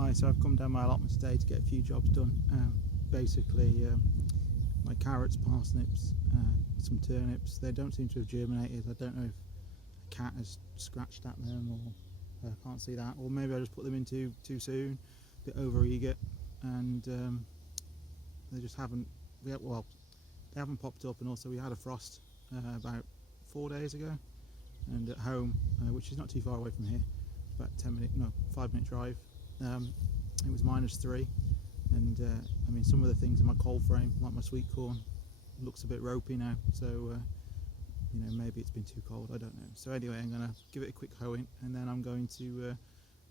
Hi, so I've come down my allotment today to get a few jobs done. Basically, my carrots, parsnips, some turnips, they don't seem to have germinated. I don't know if a cat has scratched at them, or I can't see that, or maybe I just put them in too soon, a bit over eager, and they just haven't, well, they haven't popped up. And also we had a frost about 4 days ago, and at home, which is not too far away from here, about 5-minute drive, it was -3, and I mean, some of the things in my cold frame, like my sweet corn, looks a bit ropey now, so you know, maybe it's been too cold, I don't know. So anyway, I'm going to give it a quick hoeing, and then I'm going to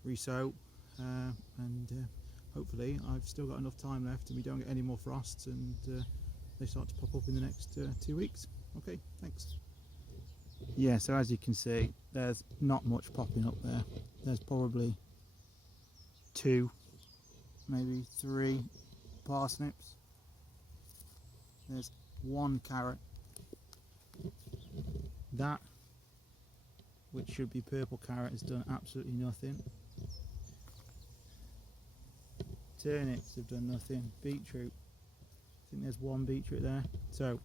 re-sow, and hopefully I've still got enough time left and we don't get any more frosts, and they start to pop up in the next 2 weeks. Okay, thanks. Yeah, so as you can see, there's not much popping up there. There's probably 2, maybe 3 parsnips. There's 1 carrot. That, which should be purple carrot, has done absolutely nothing. Turnips have done nothing. Beetroot, I think there's 1 beetroot there. So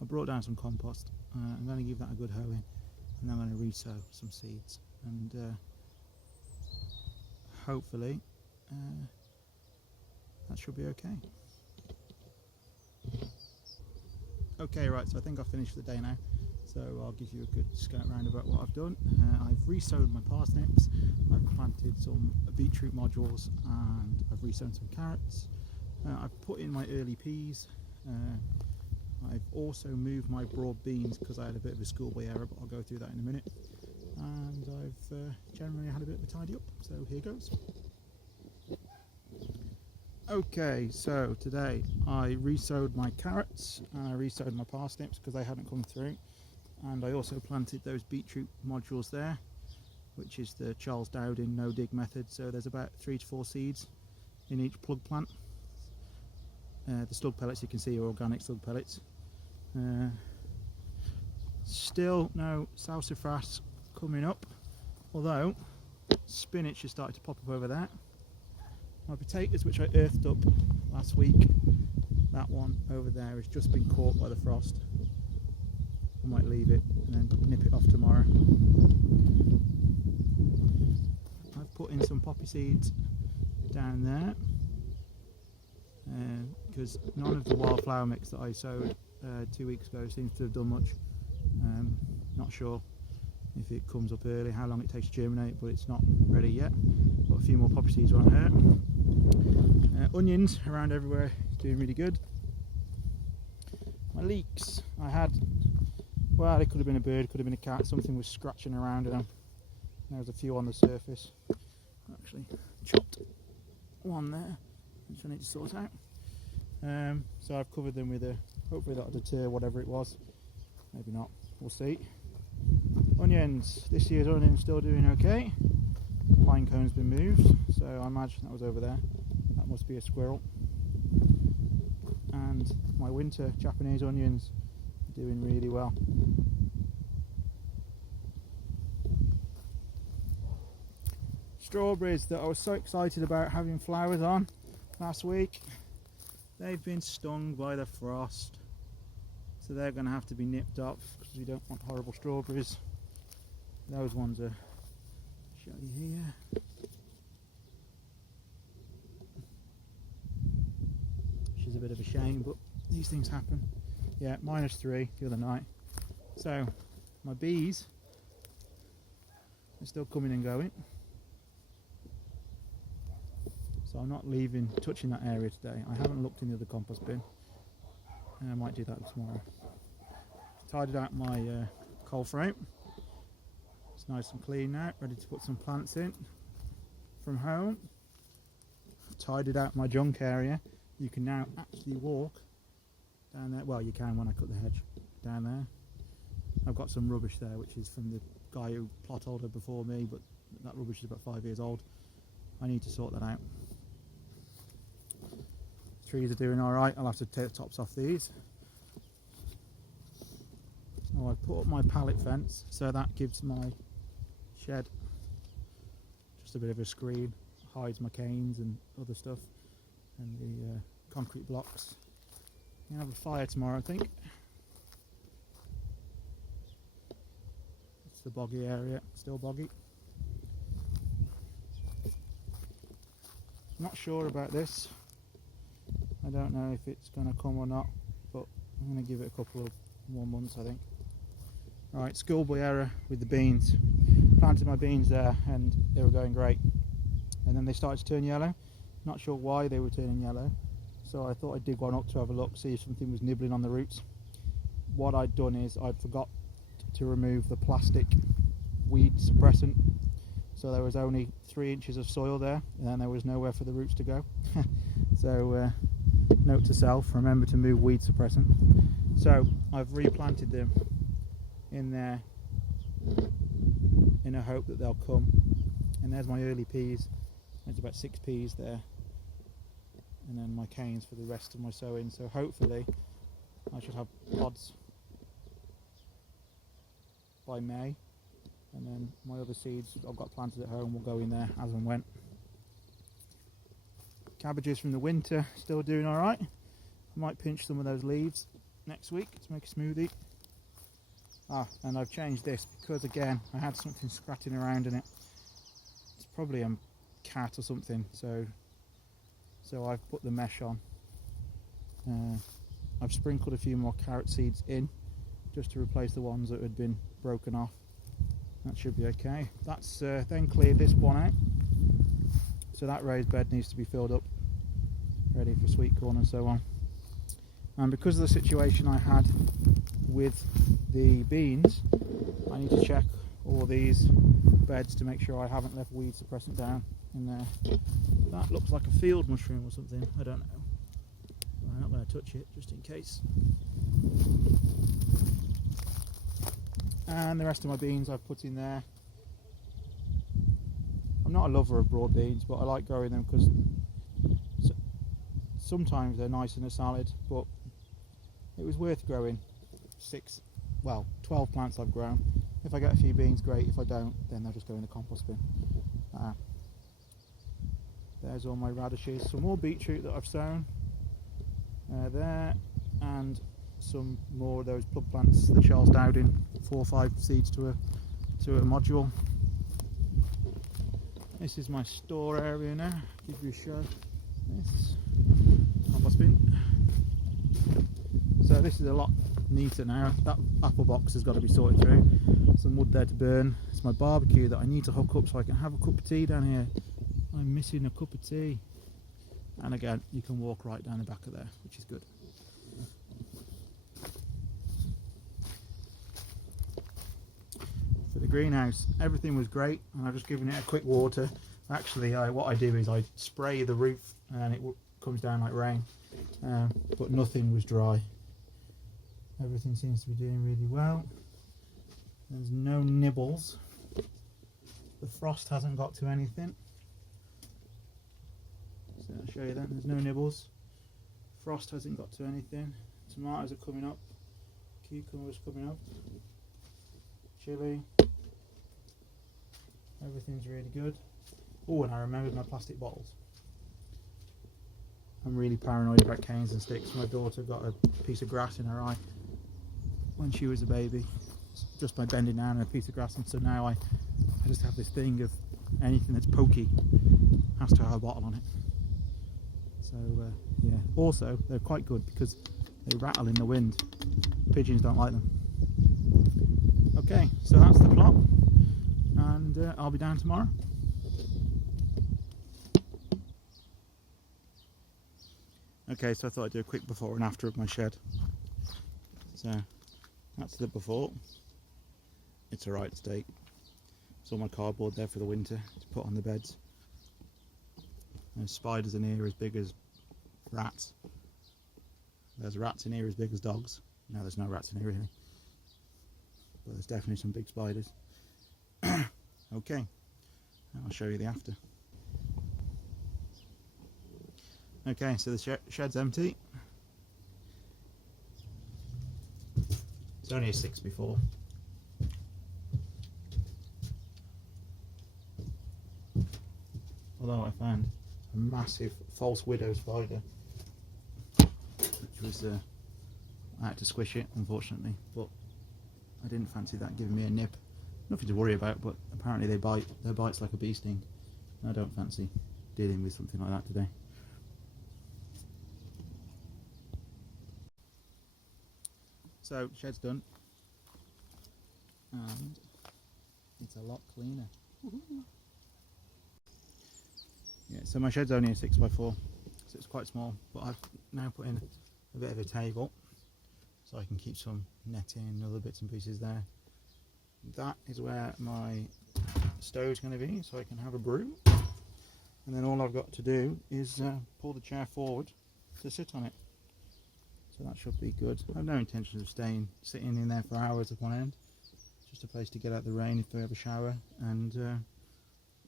I brought down some compost. I'm going to give that a good hoeing, and then I'm going to re-sow some seeds, and hopefully that should be okay. Okay, right, so I think I've finished for the day now, so I'll give you a good scout round about what I've done. I've re-sowed my parsnips, I've planted some beetroot modules, and I've re-sown some carrots. I've put in my early peas. I've also moved my broad beans because I had a bit of a schoolboy error, but I'll go through that in a minute. And I've generally had a bit of a tidy up, so here goes. Okay, so today I re-sowed my carrots and I re-sowed my parsnips because they hadn't come through, and I also planted those beetroot modules there, which is the Charles Dowding no dig method. So there's about 3 to 4 seeds in each plug plant. The slug pellets you can see are organic slug pellets. Still no sassafras coming up, although spinach has started to pop up over there. My potatoes, which I earthed up last week, that one over there has just been caught by the frost. I might leave it and then nip it off tomorrow. I've put in some poppy seeds down there, because none of the wildflower mix that I sowed 2 weeks ago seems to have done much. Not sure if it comes up early, how long it takes to germinate, but it's not ready yet. Got a few more poppy seeds on here. Onions around everywhere, doing really good. My leeks, I had, well, it could have been a bird, could have been a cat, something was scratching around in them. There's a few on the surface. Actually chopped one there, which I need to sort out. So I've covered them with hopefully that'll deter whatever it was. Maybe not, we'll see. Onions, this year's onions still doing okay. Pine cone's been moved, so I imagine that was over there. That must be a squirrel. And my winter Japanese onions are doing really well. Strawberries that I was so excited about having flowers on last week, they've been stung by the frost, so they're going to have to be nipped off because we don't want horrible strawberries. Those ones are, show you here, which is a bit of a shame, but these things happen. Yeah, -3 the other night. So my bees are still coming and going, so I'm not touching that area today. I haven't looked in the other compost bin, and I might do that tomorrow. Tidied out my cold frame. It's nice and clean now, ready to put some plants in from home. Tidied out my junk area. You can now actually walk down there. Well, you can when I cut the hedge down there. I've got some rubbish there, which is from the guy who plot holder before me, but that rubbish is about 5 years old. I need to sort that out. Trees are doing alright. I'll have to take the tops off these. Oh, I've put up my pallet fence, so that gives my shed just a bit of a screen. hides my canes and other stuff, and the concrete blocks. We have a fire tomorrow, I think. It's the boggy area, still boggy. Not sure about this. I don't know if it's going to come or not, but I'm going to give it a couple of more months, I think. Right, schoolboy error with the beans. Planted my beans there and they were going great. And then they started to turn yellow. Not sure why they were turning yellow. So I thought I'd dig one up to have a look, see if something was nibbling on the roots. What I'd done is I'd forgot to remove the plastic weed suppressant. So there was only 3 inches of soil there, and then there was nowhere for the roots to go. So note to self, remember to move weed suppressant. So I've replanted them in there in a hope that they'll come. And there's my early peas. There's about 6 peas there, and then my canes for the rest of my sowing. So hopefully I should have pods by May, and then my other seeds I've got planted at home will go in there as and when. Cabbages from the winter still doing all right. I might pinch some of those leaves next week to make a smoothie. And I've changed this because again I had something scratching around in it. It's probably a cat or something, so I've put the mesh on. I've sprinkled a few more carrot seeds in just to replace the ones that had been broken off. That should be okay. That's then cleared this one out, so that raised bed needs to be filled up, ready for sweet corn and so on. And because of the situation I had with the beans, I need to check all these beds to make sure I haven't left weed suppressant down in there. That looks like a field mushroom or something, I don't know. I'm not going to touch it just in case. And the rest of my beans I've put in there. I'm not a lover of broad beans, but I like growing them because sometimes they're nice in a salad, but it was worth growing 12 plants I've grown. If I get a few beans, great. If I don't, then they'll just go in the compost bin. There's all my radishes. Some more beetroot that I've sown there, and some more of those plug plants that Charles Dowd in, 4 or 5 seeds to a module. This is my store area now. Give you a show. This compost bin. So this is a lot neater now. That apple box has got to be sorted through. Some wood there to burn. It's my barbecue that I need to hook up so I can have a cup of tea down here. I'm missing a cup of tea. And again, you can walk right down the back of there, which is good. For the greenhouse, everything was great, and I've just given it a quick water. Actually, what I do is I spray the roof and it comes down like rain, but nothing was dry. Everything seems to be doing really well. There's no nibbles. The frost hasn't got to anything. So I'll show you that. There's no nibbles. Frost hasn't got to anything. Tomatoes are coming up. Cucumbers coming up. Chili. Everything's really good. Oh, and I remembered my plastic bottles. I'm really paranoid about canes and sticks. My daughter got a piece of grass in her eye when she was a baby, just by bending down, and a piece of grass, and so now I just have this thing of anything that's pokey has to have a bottle on it. So yeah, also they're quite good because they rattle in the wind. Pigeons don't like them. Okay, so that's the plot, and I'll be down tomorrow. Okay, so I thought I'd do a quick before and after of my shed. So that's the before. It's a right state. It's all my cardboard there for the winter to put on the beds. There's spiders in here as big as rats. There's rats in here as big as dogs. No, there's no rats in here really, but there's definitely some big spiders. Okay, I'll show you the after. Okay, so the shed's empty. It's only a 6 before. although I found a massive false widow spider, which was I had to squish it, unfortunately, but I didn't fancy that giving me a nip. Nothing to worry about, but apparently they bite. Their bite's like a bee sting. I don't fancy dealing with something like that today. So shed's done, and it's a lot cleaner. Yeah, so my shed's only a 6x4, so it's quite small, but I've now put in a bit of a table so I can keep some netting and other bits and pieces there. That is where my stove's going to be, so I can have a brew, and then all I've got to do is pull the chair forward to sit on it. So that should be good. I have no intention of sitting in there for hours at one end. Just a place to get out the rain if we have a shower and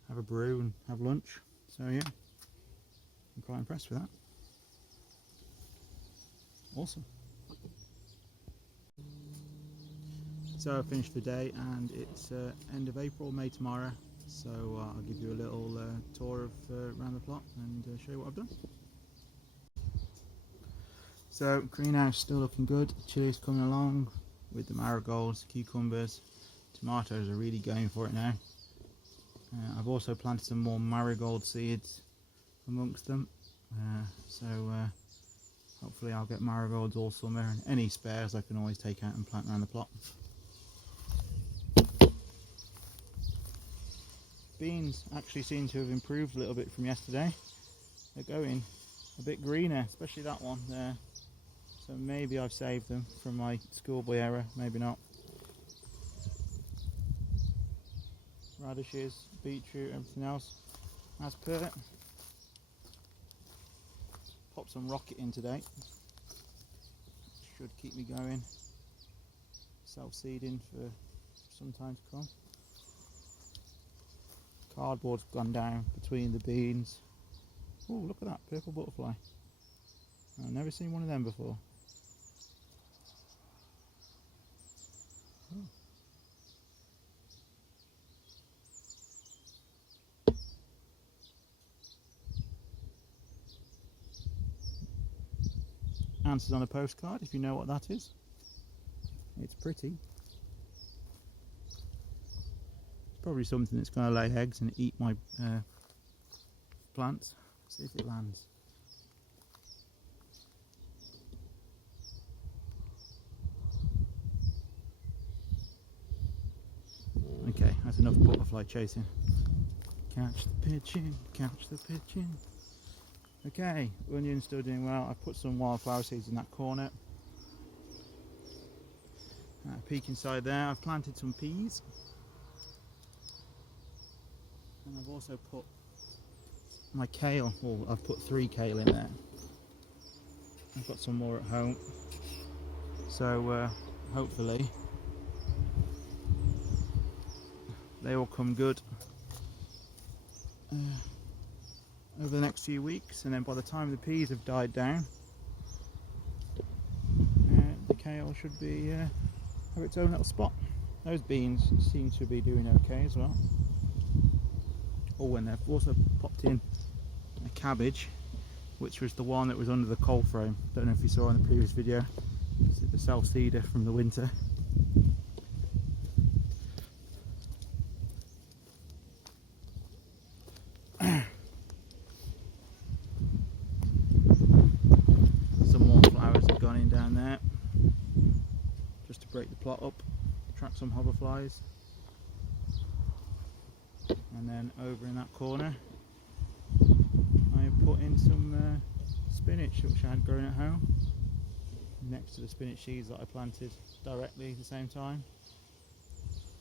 have a brew and have lunch. So yeah, I'm quite impressed with that. Awesome. So I finished the day, and it's end of April, May tomorrow. So I'll give you a little tour of around the plot and show you what I've done. So greenhouse still looking good. Chilies coming along with the marigolds, cucumbers, tomatoes are really going for it now. I've also planted some more marigold seeds amongst them, so hopefully I'll get marigolds all summer, and any spares I can always take out and plant around the plot. Beans actually seem to have improved a little bit from yesterday. They're going a bit greener, especially that one there. So maybe I've saved them from my schoolboy error, maybe not. Radishes, beetroot, everything else as per. Pop some rocket in today. Should keep me going. Self-seeding for some time to come. Cardboard's gone down between the beans. Oh, look at that purple butterfly. I've never seen one of them before. Oh. Answers on a postcard, if you know what that is. It's pretty. It's probably something that's going to lay eggs and eat my plants. See if it lands. Okay, that's enough butterfly chasing. Catch the pigeon, catch the pigeon. Okay, onion's still doing well. I've put some wildflower seeds in that corner. Peek inside there. I've planted some peas. And I've also put my kale. Well, I've put 3 kale in there. I've got some more at home. So hopefully they all come good over the next few weeks, and then by the time the peas have died down, the kale should be have its own little spot. Those beans seem to be doing okay as well. Oh, and they've also popped in a cabbage, which was the one that was under the coal frame. Don't know if you saw in the previous video. This is the self-seeder from the winter. Down there just to break the plot up, attract some hoverflies, and then over in that corner I put in some spinach which I had grown at home next to the spinach seeds that I planted directly at the same time,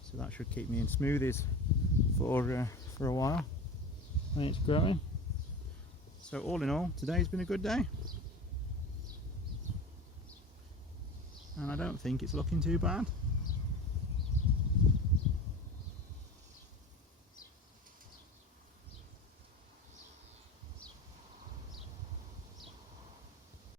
so that should keep me in smoothies for a while when it's growing. So all in all, today's been a good day. And I don't think it's looking too bad.